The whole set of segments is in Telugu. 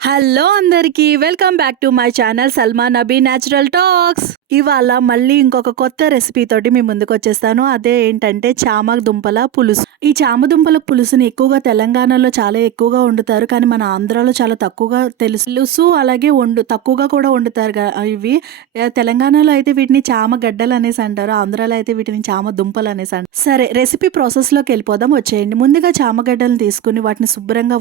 హలో అందరికీ welcome back to my channel Salma Nabi natural talks. ఇవాళ మళ్ళీ ఇంకొక కొత్త రెసిపీ తోటి మీ ముందుకు వచ్చేస్తాను. అదే ఏంటంటే చామ దుంపల పులుసు. ఈ చామ దుంపల పులుసుని ఎక్కువగా తెలంగాణలో చాలా ఎక్కువగా వండుతారు, కానీ మన ఆంధ్రాలో చాలా తక్కువగా తెలుసు. అలాగే తక్కువగా కూడా వండుతారు ఇవి. తెలంగాణలో అయితే వీటిని చామ గడ్డలు అనేసి అంటారు, ఆంధ్రాలో అయితే వీటిని చామ దుంపలు అనేసి అంటారు. సరే, రెసిపీ ప్రాసెస్ లోకి వెళ్ళిపోదాం, వచ్చేయండి. ముందుగా చామగడ్డలను తీసుకుని వాటిని శుభ్రంగా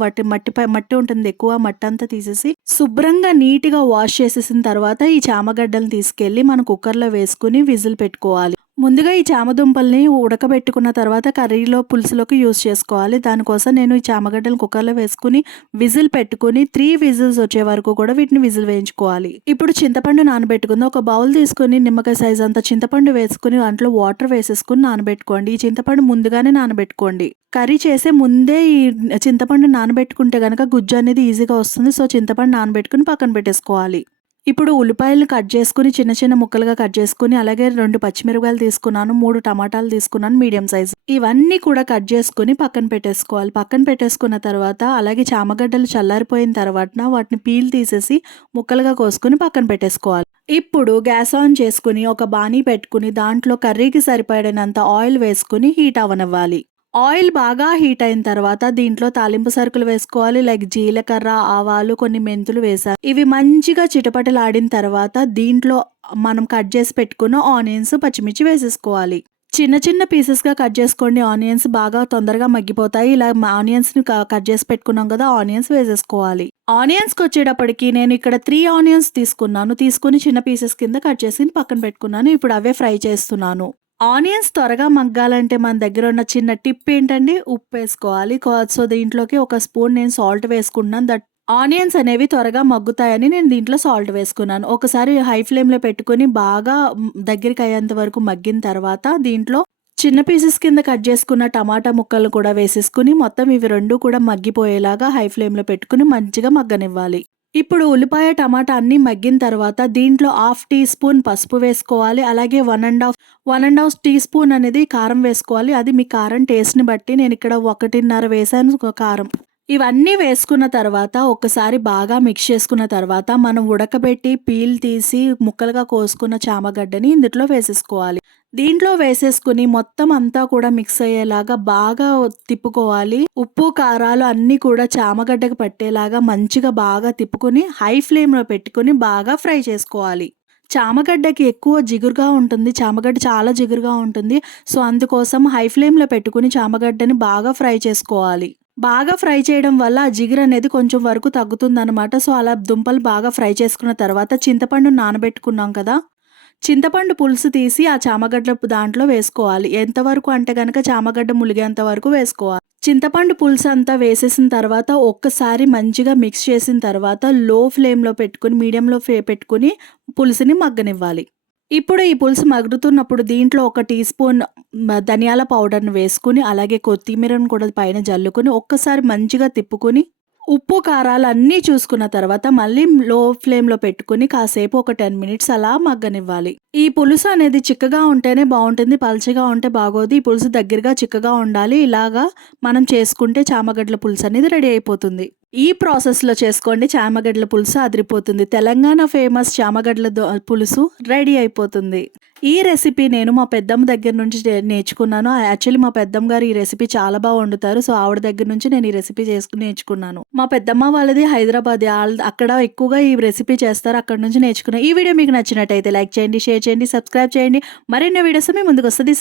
మట్టి ఉంటుంది, ఎక్కువ మట్టి అంతా తీసేసి శుభ్రంగా నీట్గా వాష్ చేసేసిన తర్వాత ఈ చామగడ్డలను తీసుకెళ్లి మనం కుక్కర్లో వేసుకుని విజిల్ పెట్టుకోవాలి. ముందుగా ఈ చామదుంపల్ని ఉడకబెట్టుకున్న తర్వాత కర్రీలో పులుసులోకి యూజ్ చేసుకోవాలి. దానికోసం నేను ఈ చామగడ్డలు కుక్కర్లో వేసుకుని విజిల్ పెట్టుకుని 3 విజిల్స్ వచ్చే వరకు కూడా వీటిని విజిల్ వేయించుకోవాలి. ఇప్పుడు చింతపండు నానబెట్టుకుంది. ఒక బౌల్ తీసుకుని నిమ్మకాయ సైజ్ అంత చింతపండు వేసుకుని దాంట్లో వాటర్ వేసేసుకుని నానబెట్టుకోండి. ఈ చింతపండు ముందుగానే నానబెట్టుకోండి. కర్రీ చేసే ముందే ఈ చింతపండు నానబెట్టుకుంటే కనుక గుజ్జు అనేది ఈజీగా వస్తుంది. సో చింతపండు నానబెట్టుకుని పక్కన పెట్టేసుకోవాలి. ఇప్పుడు ఉల్లిపాయలు కట్ చేసుకుని చిన్న చిన్న ముక్కలుగా కట్ చేసుకుని, అలాగే 2 పచ్చిమిరపకాయలు తీసుకున్నాను, 3 టమాటాలు తీసుకున్నాను మీడియం సైజ్. ఇవన్నీ కూడా కట్ చేసుకుని పక్కన పెట్టేసుకోవాలి. పక్కన పెట్టేసుకున్న తర్వాత అలాగే చామగడ్డలు చల్లారిపోయిన తర్వాత వాటిని పీల్ తీసేసి ముక్కలుగా కోసుకుని పక్కన పెట్టేసుకోవాలి. ఇప్పుడు గ్యాస్ ఆన్ చేసుకుని ఒక బాణీ పెట్టుకుని దాంట్లో కర్రీకి సరిపడినంత ఆయిల్ వేసుకుని హీట్ అవనివ్వాలి. ఆయిల్ బాగా హీట్ అయిన తర్వాత దీంట్లో తాలింపు సరుకులు వేసుకోవాలి. లైక్ జీలకర్ర, ఆవాలు, కొన్ని మెంతులు వేసాను. ఇవి మంచిగా చిటపటలాడిన తర్వాత దీంట్లో మనం కట్ చేసి పెట్టుకున్న ఆనియన్స్, పచ్చిమిర్చి వేసేసుకోవాలి. చిన్న చిన్న పీసెస్గా కట్ చేసుకోండి. ఆనియన్స్ బాగా తొందరగా మగ్గిపోతాయి. ఇలా ఆనియన్స్ని కట్ చేసి పెట్టుకున్నాం కదా, ఆనియన్స్ వేసేసుకోవాలి. ఆనియన్స్కి వచ్చేటప్పటికి నేను ఇక్కడ 3 ఆనియన్స్ తీసుకుని చిన్న పీసెస్ కింద కట్ చేసి పక్కన పెట్టుకున్నాను. ఇప్పుడు అవే ఫ్రై చేస్తున్నాను. ఆనియన్స్ త్వరగా మగ్గాలంటే మన దగ్గర ఉన్న చిన్న టిప్ ఏంటండి, ఉప్పు వేసుకోవాలి. సో దీంట్లోకి ఒక స్పూన్ నేను సాల్ట్ వేసుకున్నాను. ఆనియన్స్ అనేవి త్వరగా మగ్గుతాయని నేను దీంట్లో సాల్ట్ వేసుకున్నాను. ఒకసారి హై ఫ్లేమ్లో పెట్టుకుని బాగా దగ్గరికి అయ్యేంత వరకు మగ్గిన తర్వాత దీంట్లో చిన్న పీసెస్ కింద కట్ చేసుకున్న టమాటా ముక్కలు కూడా వేసేసుకుని మొత్తం ఇవి 2 కూడా మగ్గిపోయేలాగా హై ఫ్లేమ్లో పెట్టుకుని మంచిగా మగ్గనివ్వాలి. ఇప్పుడు ఉల్లిపాయ, టమాటా అన్నీ మగ్గిన తర్వాత దీంట్లో 1/2 టీ స్పూన్ పసుపు వేసుకోవాలి. అలాగే 1.5 టీ స్పూన్ అనేది కారం వేసుకోవాలి. అది మీ కారం టేస్ట్ని బట్టి. నేను ఇక్కడ 1.5 వేసాను కారం. ఇవన్నీ వేసుకున్న తర్వాత ఒకసారి బాగా మిక్స్ చేసుకున్న తర్వాత మనం ఉడకబెట్టి పీల్ తీసి ముక్కలుగా కోసుకున్న చామగడ్డని ఇందులో వేసేసుకోవాలి. దీంట్లో వేసేసుకుని మొత్తం అంతా కూడా మిక్స్ అయ్యేలాగా బాగా తిప్పుకోవాలి. ఉప్పు, కారాలు అన్నీ కూడా చామగడ్డకు పట్టేలాగా మంచిగా బాగా తిప్పుకుని హై ఫ్లేమ్లో పెట్టుకుని బాగా ఫ్రై చేసుకోవాలి. చామగడ్డకి ఎక్కువ జిగురుగా ఉంటుంది, చామగడ్డ చాలా జిగురుగా ఉంటుంది. సో అందుకోసం హై ఫ్లేమ్లో పెట్టుకుని చామగడ్డని బాగా ఫ్రై చేసుకోవాలి. బాగా ఫ్రై చేయడం వల్ల ఆ జిగురు అనేది కొంచెం వరకు తగ్గుతుందన్నమాట. సో అలా దుంపలు బాగా ఫ్రై చేసుకున్న తర్వాత చింతపండు నానబెట్టుకున్నాం కదా, చింతపండు పులుసు తీసి ఆ చామగడ్డ దాంట్లో వేసుకోవాలి. ఎంతవరకు అంటే కనుక చామగడ్డ ములిగేంత వరకు వేసుకోవాలి. చింతపండు పులుసు అంతా వేసేసిన తర్వాత ఒక్కసారి మంచిగా మిక్స్ చేసిన తర్వాత లో ఫ్లేమ్లో పెట్టుకుని మీడియంలో పెట్టుకుని పులుసుని మగ్గనివ్వాలి. ఇప్పుడు ఈ పులుసు మగ్గుతున్నప్పుడు దీంట్లో 1 టీ స్పూన్ ధనియాల పౌడర్ని వేసుకుని అలాగే కొత్తిమీరను కూడా పైన జల్లుకుని ఒక్కసారి మంచిగా తిప్పుకుని ఉప్పు, కారాలు అన్నీ చూసుకున్న తర్వాత మళ్ళీ లో ఫ్లేమ్లో పెట్టుకుని కాసేపు ఒక 10 మినిట్స్ అలా మగ్గనివ్వాలి. ఈ పులుసు అనేది చిక్కగా ఉంటేనే బాగుంటుంది, పల్చగా ఉంటే బాగోదు. ఈ పులుసు దగ్గరగా చిక్కగా ఉండాలి. ఇలాగా మనం చేసుకుంటే చామగడ్డల పులుసు అనేది రెడీ అయిపోతుంది. ఈ ప్రాసెస్లో చేసుకోండి, చామగడ్డల పులుసు అదిరిపోతుంది. తెలంగాణ ఫేమస్ చామగడ్డల పులుసు రెడీ అయిపోతుంది. ఈ రెసిపీ నేను మా పెద్దమ్మ దగ్గర నుంచి నేర్చుకున్నాను. యాక్చువల్లీ మా పెద్దమ్మ గారు ఈ రెసిపీ చాలా బాగా వండుతారు. సో ఆవిడ దగ్గర నుంచి నేను ఈ రెసిపీ చేసుకుని నేర్చుకున్నాను. మా పెద్దమ్మ వాళ్ళది హైదరాబాద్, అక్కడ ఎక్కువగా ఈ రెసిపీ చేస్తారు, అక్కడ నుంచి నేర్చుకున్నాను. ఈ వీడియో మీకు నచ్చినట్టయితే లైక్ చేయండి, షేర్ చేయండి, సబ్స్క్రైబ్ చేయండి. మరిన్ని వీడియోస్ మీ ముందుకు వస్తుంది.